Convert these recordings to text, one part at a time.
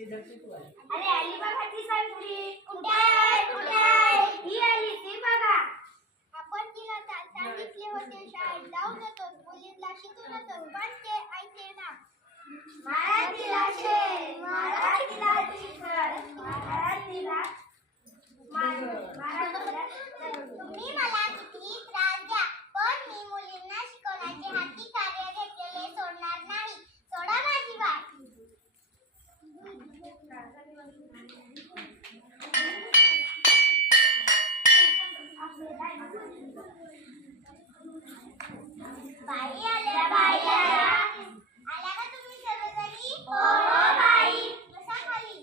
अरे आली बघा ती सावित्री. कुठे आहे? ही आली ती बघा. आपण तिला सांगितले होते शाळेत जाऊ नको, मुलींना शिकू नको, पण ते ऐकते ना. मारा तिला शेर, मारा तिला चिखल, मारा तिला तुम्ही मला कितीही त्रास द्या, पण मी मुलींना शिकवण्याचे हाती कार्य घेतलेले सोडणार नाही. सोडा माझी वाट. बाई आल्या, बाई आल्या. आल्या का तुम्ही सर्वजणी? हो बाई. बसा खाली.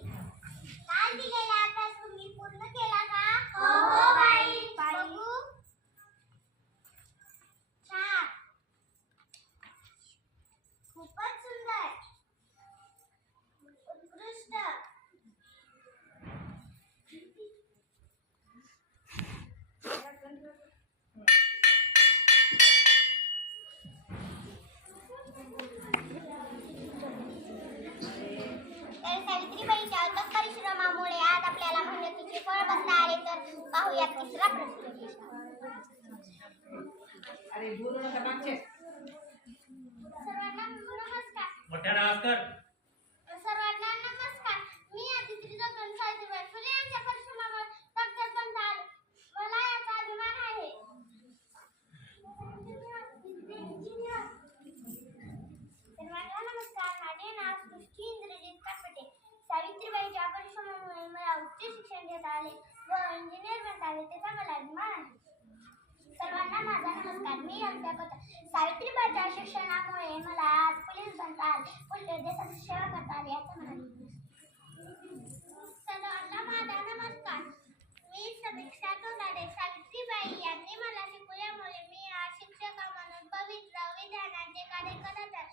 काल दिलेला अभ्यास तुम्ही पूर्ण केला का? हो बाई. बघू. छान. खूपच सुंदर. उत्कृष्ट. तर सावित्रीबाईंच्या अथक परिश्रमामुळे आज आपल्याला मेहनतीचे फळ बसता आले. तर पाहूयात तिसरा प्रश्न. सर्वांना नमस्कार. मोठ्यानं आवाज कर. सर्वांना नमस्कार. मी आदिती जगन सावित्रीबाई फुले यांच्या परिश्रमामुळे डॉक्टर बनता आले. मला याचा अभिमान आहे. सर्वांना नमस्कार. माझे नाव सृष्टी इंद्रजित कापटे. सावित्रीबाईंच्या परिश्रमामुळे मला उच्च शिक्षण घेता आले व इंजिनियर बनता आले, त्याचा मला अभिमान आहे. सर्वांना माझा नमस्कार. मी रंजना कोतकर. सावित्रीबाईंच्या शिक्षणामुळे मला आज पोलीस बनता आले, देशाची सेवा करता आली, याचा मला अभिमान आहे. सर्वांना माझा नमस्कार. मी समीक्षा तोडाडे. सावित्रीबाई यांनी मला शिकवल्यामुळे मी आज शिक्षका म्हणून पवित्र विधानाचे कार्य करत आहे.